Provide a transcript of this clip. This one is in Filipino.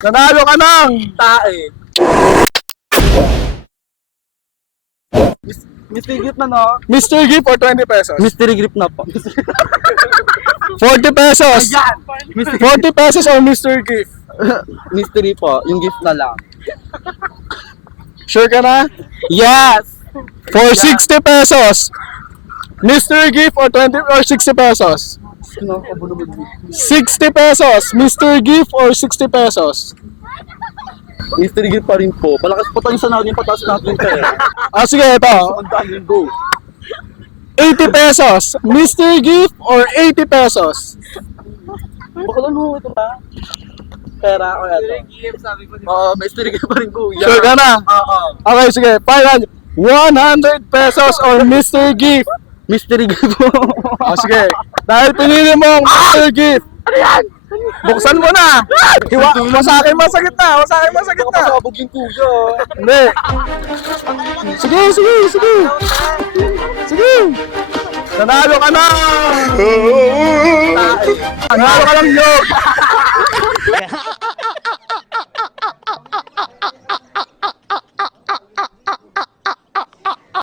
Nanalo ka ng Tae. Mystery grip na, no? Mr. Gift for 20 pesos. Mystery grip na po. 40 pesos. Ayan! 40 pesos or Mr. Gift. Mystery po. Yung gift na lang. Sure ka na? Yes! For 60 pesos. Mr. Gift or 20 or 60 pesos. 60 pesos. Mr. Gift or 60 pesos. Mystery grip pa rin po. Palakas pa tayo sa natin. Pataas natin tayo. Ah, sige, ito. Magdaan go. 80 pesos. Mr. Gift or 80 pesos. Baka lang mo ito ba? Pera o ito? Mystery grip, sabi ko. Oo, mystery grip pa rin po. Yeah. Sure ka na? Oo. Okay, sige. 100 pesos or Mr. Gift. Mystery grip po. Ah, sige. Dahil pinili mo ang Mr. Gift. Ano yan? Buksan mo na. Masakin mo sa gitna. Masakin mo sa gitna. Pasabog yung kuya. Hindi. Sige, sige, sige. Sige. Nanalo ka na. Tae. Nanalo ka lang yun.